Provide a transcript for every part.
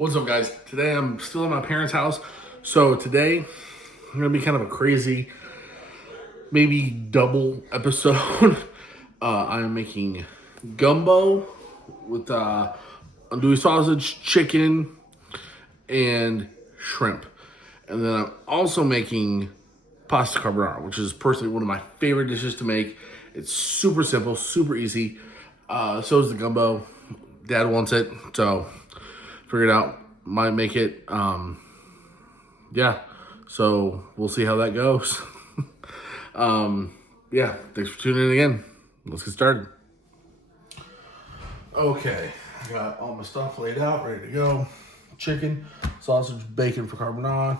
What's up, guys? Today I'm still at my parents' house. So today I'm gonna be kind of a crazy, maybe double episode. I'm making gumbo with andouille sausage, chicken, and shrimp. And then I'm also making pasta carbonara, which is personally one of my favorite dishes to make. It's super simple, super easy. So is the gumbo. Dad wants it, so figured out might make it. Yeah, so we'll see how that goes. Yeah, thanks for tuning in again. Let's get started. Okay, I got all my stuff laid out, ready to go. Chicken, sausage, bacon for carbonara.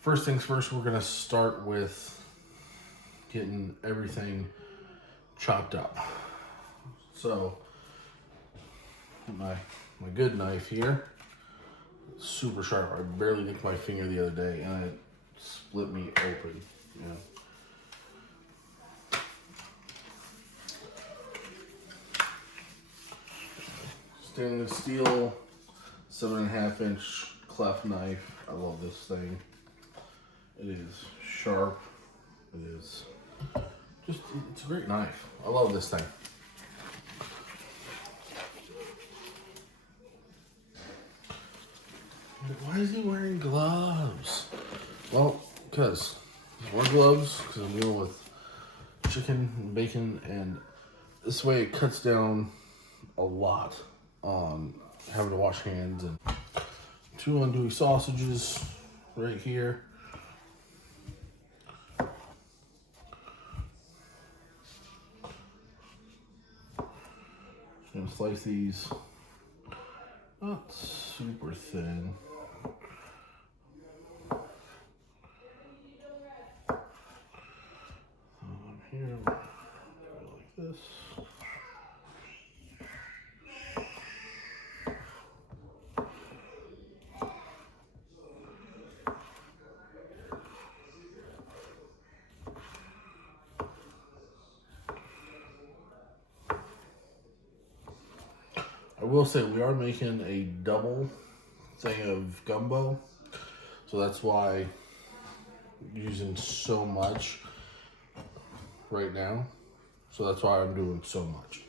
First things first, we're gonna start with getting everything chopped up. So, my good knife here, super sharp. I barely nicked my finger the other day, and it split me open. Yeah. Stainless steel, 7.5-inch cleft knife. I love this thing. It is sharp. It is just, it's a great knife. I love this thing. Why is he wearing gloves? Well, because he's wearing gloves because I'm dealing with chicken and bacon, and this way it cuts down a lot on having to wash hands. And 2 andouille sausages right here. Just gonna slice these not super thin. Here, go like this. I will say we are making a double thing of gumbo, so that's why I'm using so much right now. So that's why I'm doing so much.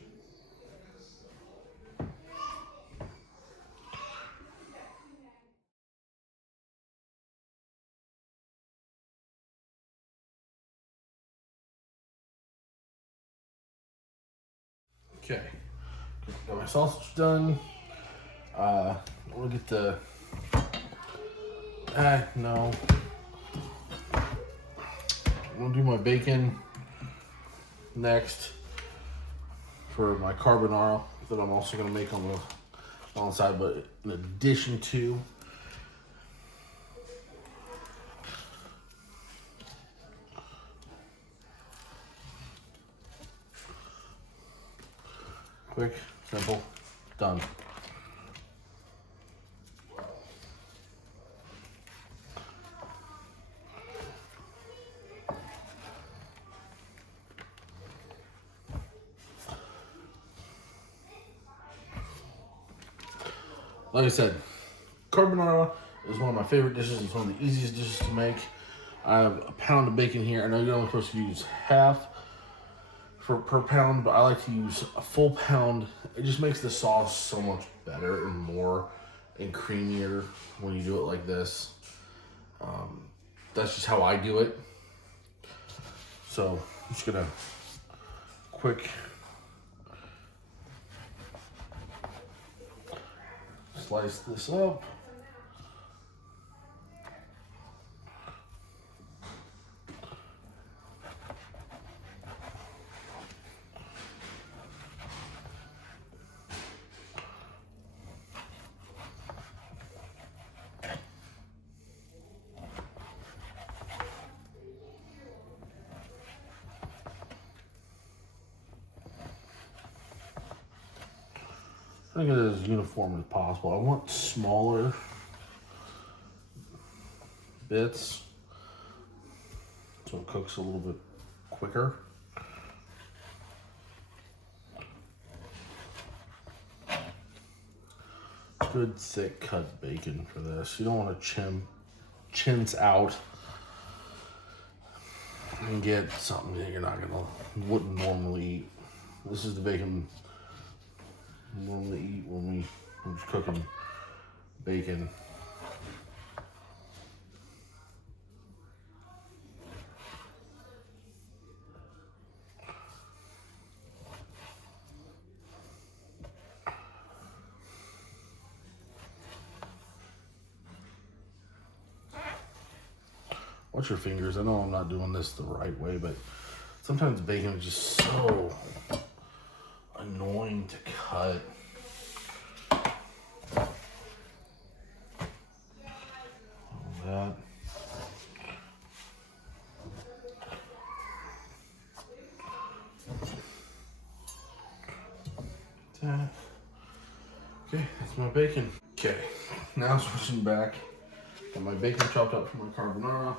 Okay, got my sausage done. We'll get the, no. I'm gonna do my bacon next for my carbonara that I'm also gonna make on the side, but in addition to. Quick, simple, done. Like I said, carbonara is one of my favorite dishes. It's one of the easiest dishes to make. I have a pound of bacon here. I know you're only supposed to use half per pound, but I like to use a full pound. It just makes the sauce so much better and more and creamier when you do it like this. That's just how I do it. So I'm just gonna quick slice this up. I think it is as uniform as possible. I want smaller bits so it cooks a little bit quicker. Good thick cut bacon for this. You don't want to chintz out and get something that you're not wouldn't normally eat. This is the bacon we normally eat when we're just cooking bacon. Watch your fingers. I know I'm not doing this the right way, but sometimes bacon is just so annoying to cut. All that. That. Okay, that's my bacon. Okay, now switching back. Got my bacon chopped up for my carbonara.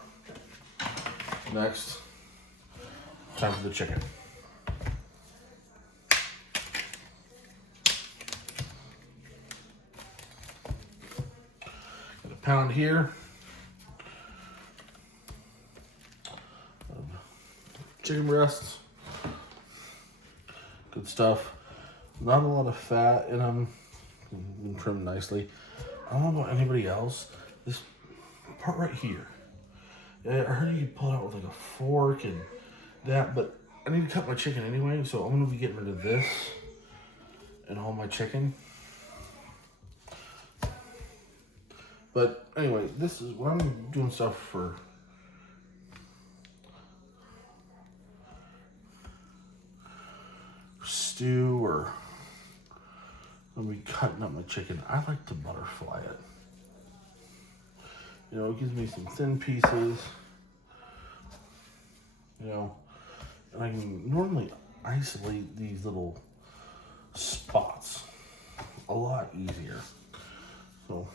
Next, time for the chicken. Got a pound here of chicken breasts. Good stuff. Not a lot of fat in them. Been trimmed nicely. I don't know about anybody else. This part right here. I heard you could pull it out with like a fork and that, but I need to cut my chicken anyway, so I'm gonna be getting rid of this and all my chicken. But anyway, this is when I'm doing stuff for stew or I'm gonna be cutting up my chicken. I like to butterfly it. You know, it gives me some thin pieces. You know, and I can normally isolate these little spots a lot easier. So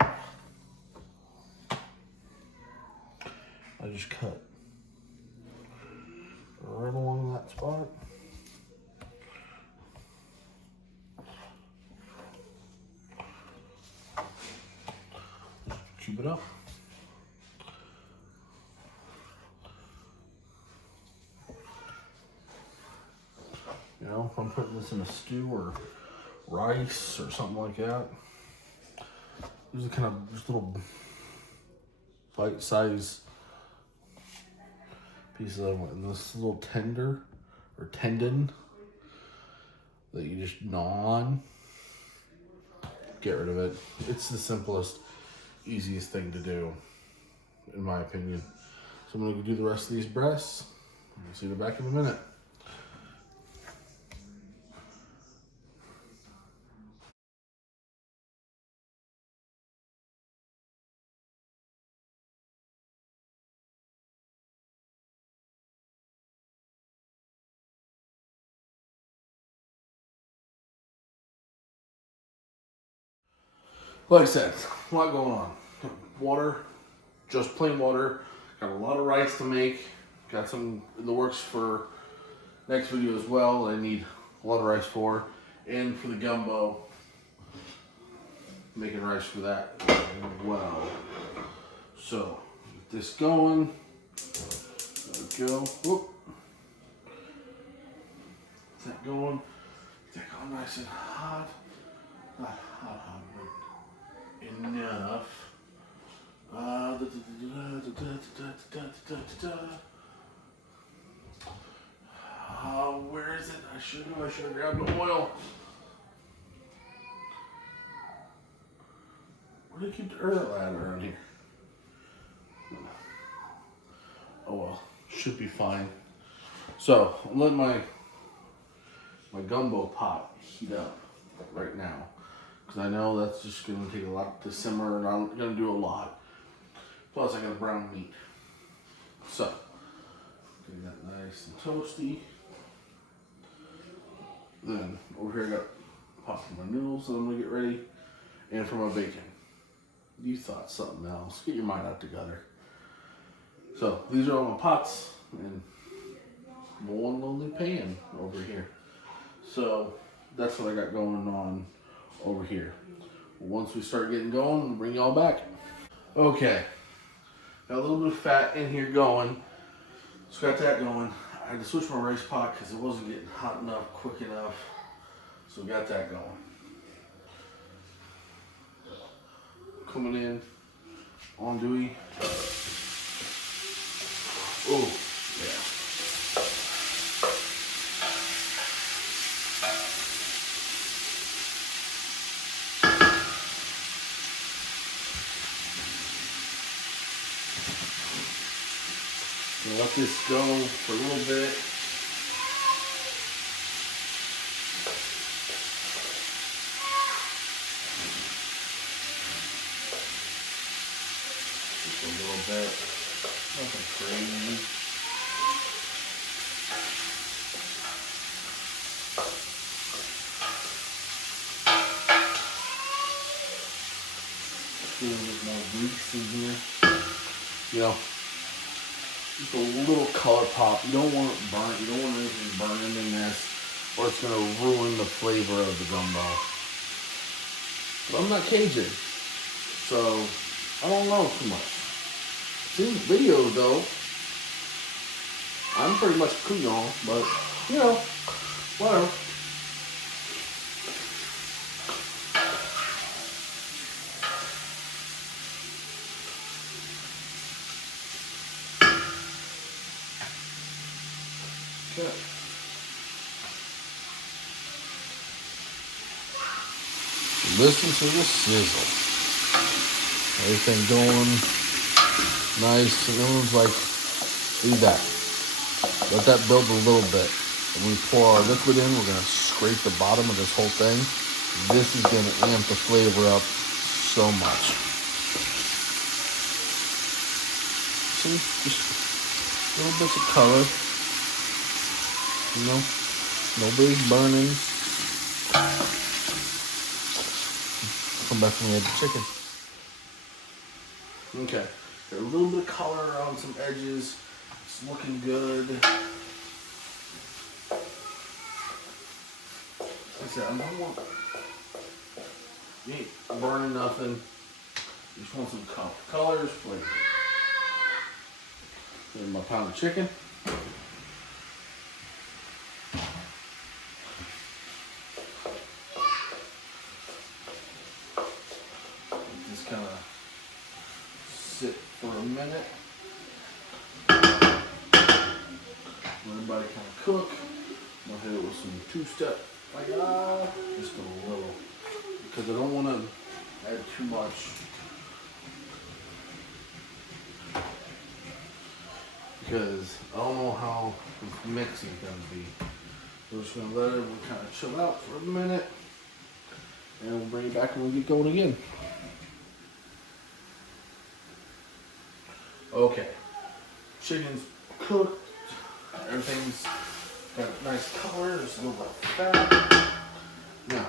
I just cut right along that spot. Just cube it up. You know, if I'm putting this in a stew or rice or something like that, these are kind of just little bite-sized pieces of it. And this little tendon that you just gnaw on, get rid of it. It's the simplest, easiest thing to do, in my opinion. So I'm gonna go do the rest of these breasts. I'll see you back in a minute. Like I said, a lot going on. Water, just plain water. Got a lot of rice to make. Got some in the works for next video as well. I need a lot of rice for. And for the gumbo, making rice for that as well. So, get this going. There we go. Whoop. Get that going. Get that going nice and hot. Not hot, but enough. Where is it? I should have grabbed the oil. Where do I keep the herb ladder around here? Oh well, should be fine. So I'm letting my gumbo pot heat up right now because I know that's just going to take a lot to simmer, and I'm going to do a lot. Plus, I got brown meat. So, getting that nice and toasty. Then, over here I got a pot for my noodles that I'm going to get ready. And for my bacon. You thought something else. Get your mind out together. So, these are all my pots. And one lonely pan over here. So, that's what I got going on over here. Once we start getting going, we'll bring y'all back. Okay, got a little bit of fat in here going. So got that going. I had to switch my rice pot because it wasn't getting hot enough, quick enough. So got that going. Coming in on Dewey. Oh, yeah. Gonna let this go for a little bit. Just a little bit. Nothing crazy. A little bit more grease in here. You know, just a little color pop. You don't want it burnt. You don't want anything burning in this, or it's gonna ruin the flavor of the gumbo. But I'm not Cajun, so I don't know too much. See videos though, I'm pretty much Creole, but you know, whatever. Okay. Listen to the sizzle. Everything going nice. And everyone's like, do that. Let that build a little bit. When we pour our liquid in, we're going to scrape the bottom of this whole thing. This is going to amp the flavor up so much. See, just little bits of color. You know, nobody's burning. Come back when we had the chicken. Okay, got a little bit of color around some edges. It's looking good. Like I said, I don't want, you ain't burning nothing. You just want some color. Colors, flavor. Here's my pound of chicken. Just kind of sit for a minute. Let everybody kind of cook. I'm gonna hit it with some two-step, like just a little, because I don't want to add too much. Because I don't know how this mixing is gonna be. We're just gonna let everyone kind of chill out for a minute, and we'll bring it back when we get going again. Okay, chicken's cooked. Everything's got a nice color. There's a little bit of fat. Now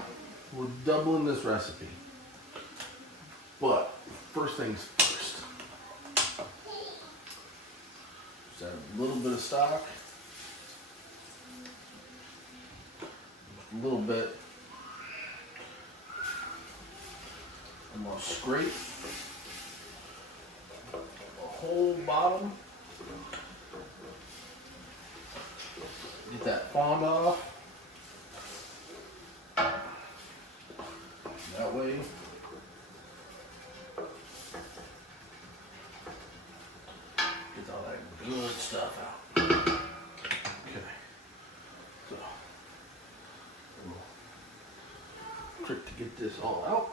we're doubling this recipe, but first things first. Just add a little bit of stock. A little bit. I'm gonna scrape the whole bottom. Get that fond off. That way. Get all that good stuff out. Okay. So, a little trick to get this all out.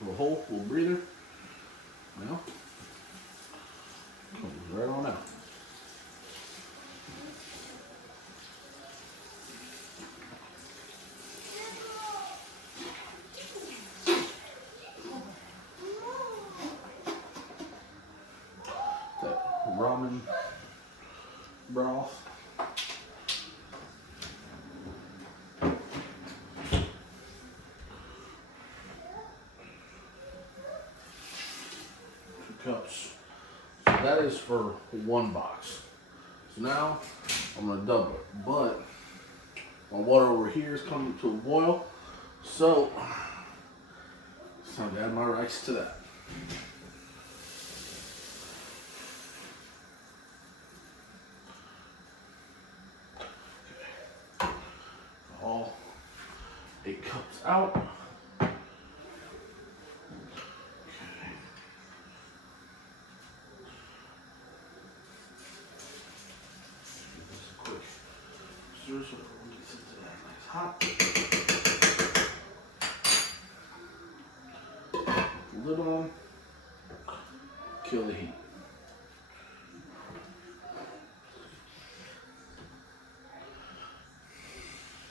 Little hole, little breather. Now, comes right on out. That ramen broth. Cups. So that is for one box. So now I'm gonna double it, but my water over here is coming to a boil, so it's time to add my rice to that. All 8 cups out. Okay. Give this a quick stir so it gets into that nice hot. Lid on. Kill the heat.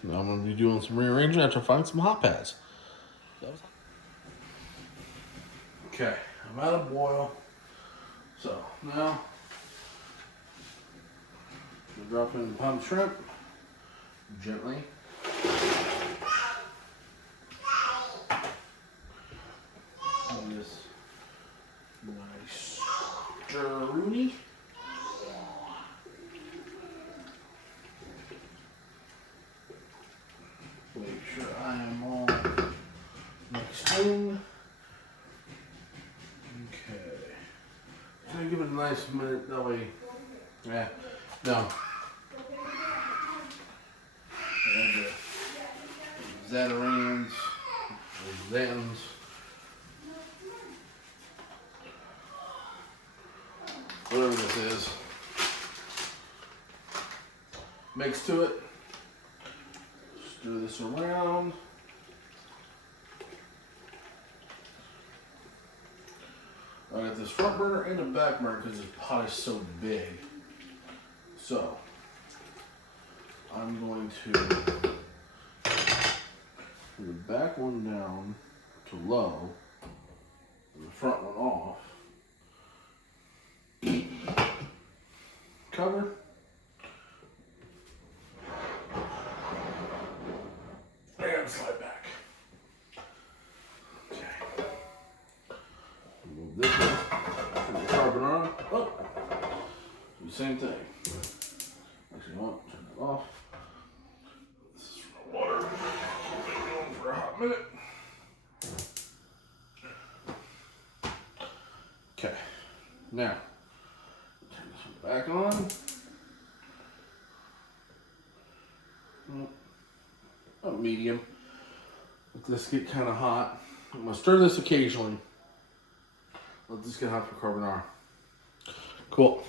Now I'm going to be doing some rearranging after I find some hot pads. Okay, I'm out of boil. So now we'll drop in the pound of shrimp gently. And this nice stir-rooney. Make sure I am all mixed in. Okay. I'm gonna give it a nice minute, that way, no. And the Zatarans, or Zans, whatever this is, mix to it. Stir this around. I got this front burner and a back burner because this pot is so big. So I'm going to put the back one down to low and the front one off. Cover. And slide back. Okay. Move this one for the carbonara. Oh, do the same thing. Actually, I won't turn that off. This is for the water. We'll be going for a hot minute. Okay. Now, turn this one back on. About medium. Let this get kind of hot. I'm gonna stir this occasionally. Let this get hot for carbonara. Cool.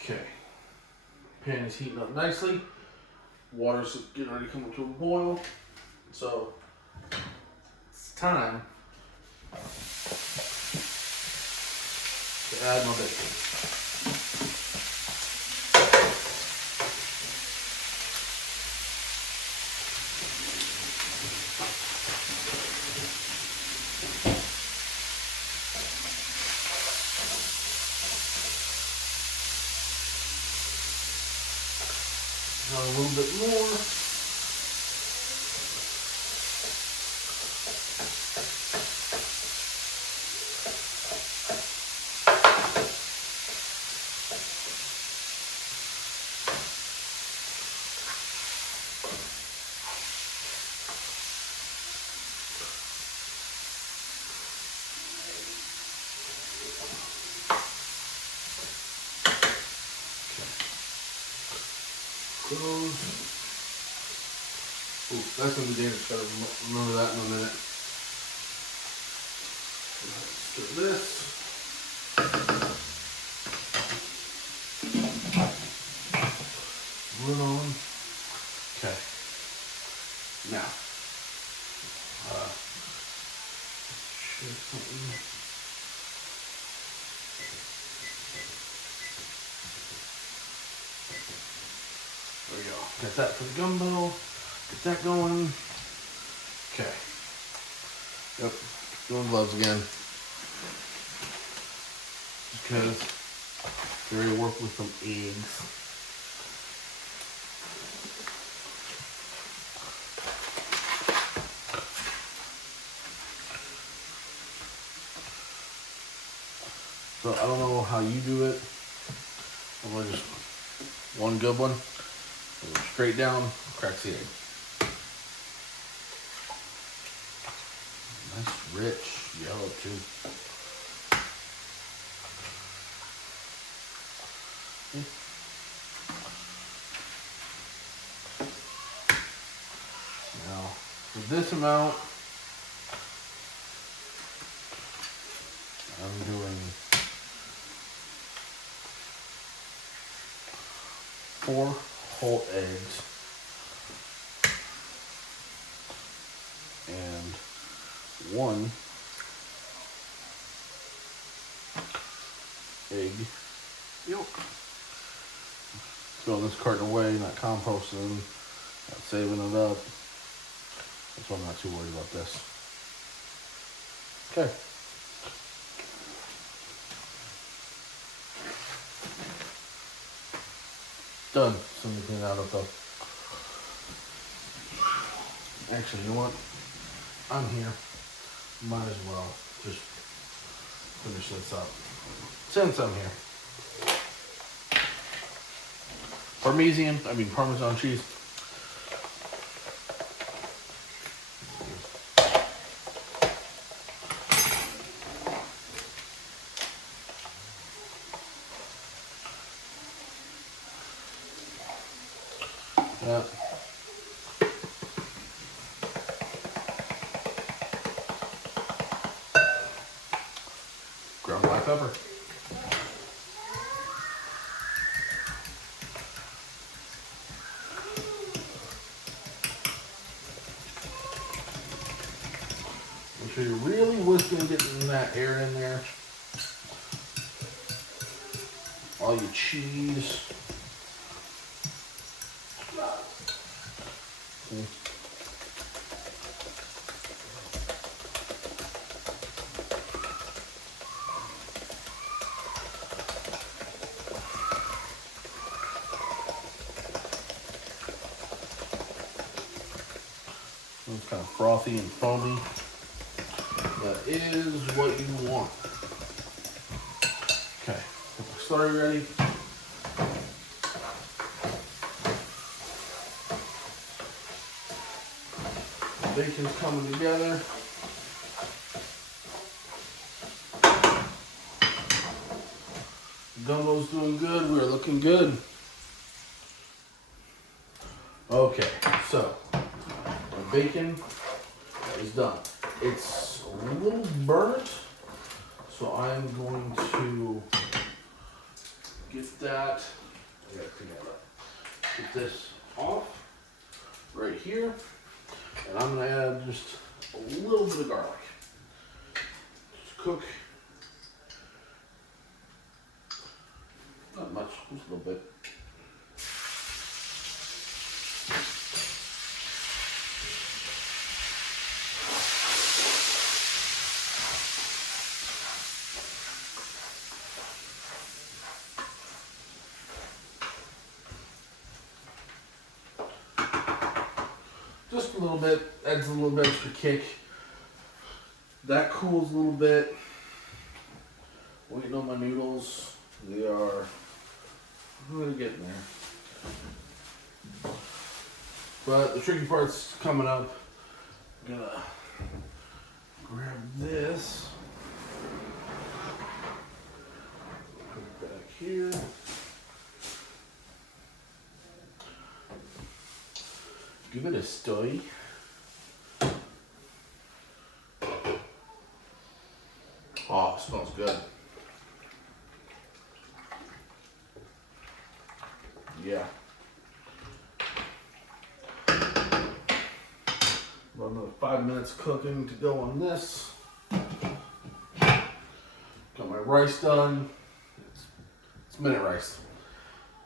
Okay. Pan is heating up nicely. Water's getting ready to come up to a boil. So it's time to add my bacon. A little bit more. Close. Ooh, that's gonna be dangerous. Gotta remember that in a minute. Let's do this. Lid on. Okay. Now, shake something. There we go. Got that for the gumbo. Get that going. Okay. Yep. Doing gloves again. Because we're going to work with some eggs. So I don't know how you do it. I'm gonna just one good one. Straight down, cracks the egg. Nice rich yellow too. Now, for this amount, I'm doing 4 whole eggs and 1 egg yolk. Throwing this carton away, not composting, not saving it up. That's why I'm not too worried about this. Okay. Done. Let me clean that up though. Actually, you know what? I'm here. Might as well just finish this up. Since I'm here. Parmesan cheese. Yeah. Ground black pepper. Make sure you're really whisking and getting that air in there. All your cheese. It's kind of frothy and foamy. That is what you want. Okay, get my slurry ready. Bacon's coming together. Gumbo's doing good. We're looking good. Okay, so my bacon is done. It's a little burnt, so I'm going to get that. I gotta clean that up. Get this off right here, and I'm gonna add just a little bit of garlic. Just cook. Not much, just a little bit. Just a little bit, adds a little bit extra kick. That cools a little bit. Waiting on my noodles. They're getting there. But the tricky part's coming up. I'm gonna grab this. Put it back here. Give it a stir. Oh, it smells good. Yeah. About another 5 minutes cooking to go on this. Got my rice done. It's minute rice.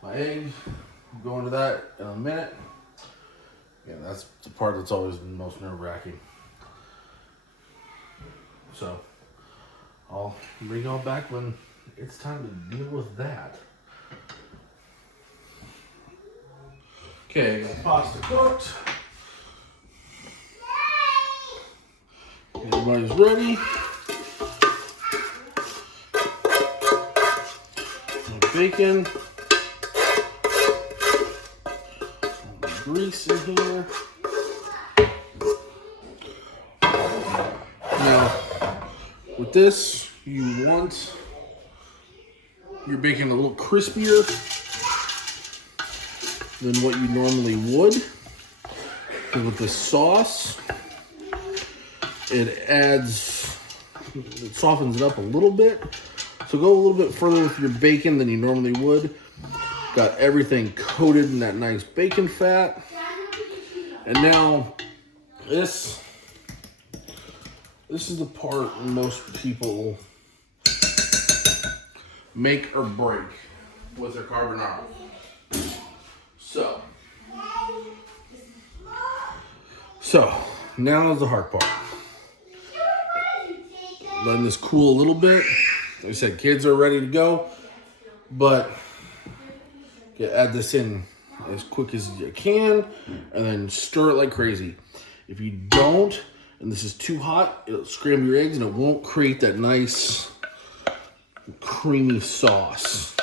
My egg, I'm going to that in a minute. Yeah, that's the part that's always the most nerve-wracking. So, I'll bring y'all back when it's time to deal with that. Okay, got the pasta cooked. Everybody's ready. bacon. Grease in here. Now, with this, you want your bacon a little crispier than what you normally would. Because with the sauce, it softens it up a little bit. So go a little bit further with your bacon than you normally would. Got everything coated in that nice bacon fat. And now this is the part most people make or break with their carbonara. So now is the hard part. Letting this cool a little bit. Like I said, kids are ready to go, but you add this in as quick as you can and then stir it like crazy. If you don't, and this is too hot, it'll scramble your eggs and it won't create that nice creamy sauce.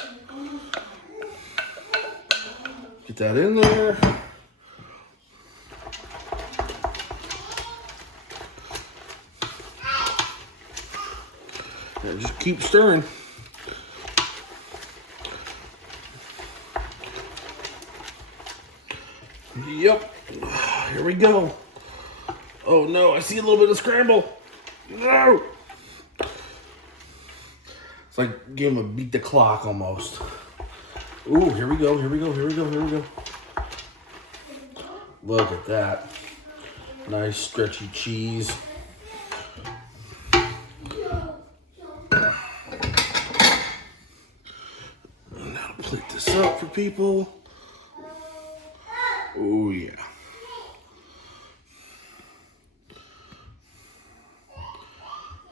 Get that in there. And just keep stirring. Yep, here we go. Oh no, I see a little bit of scramble. No! It's like game of beat the clock almost. Ooh, here we go, here we go, here we go, here we go. Look at that. Nice stretchy cheese. And now plate this up for people. Oh yeah.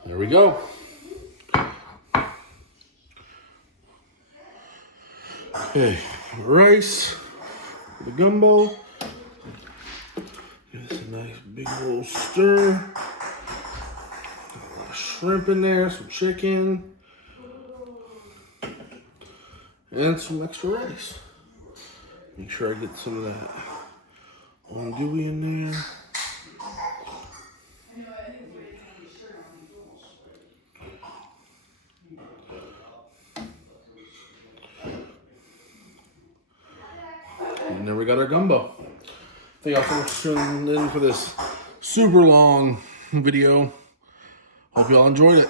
There we go. Okay, rice, the gumbo. Give this a nice big old stir. A lot of shrimp in there, some chicken, and some extra rice. Make sure I get some of that andouille in there. And then we got our gumbo. Thank y'all so much for tuning in for this super long video. Hope y'all enjoyed it.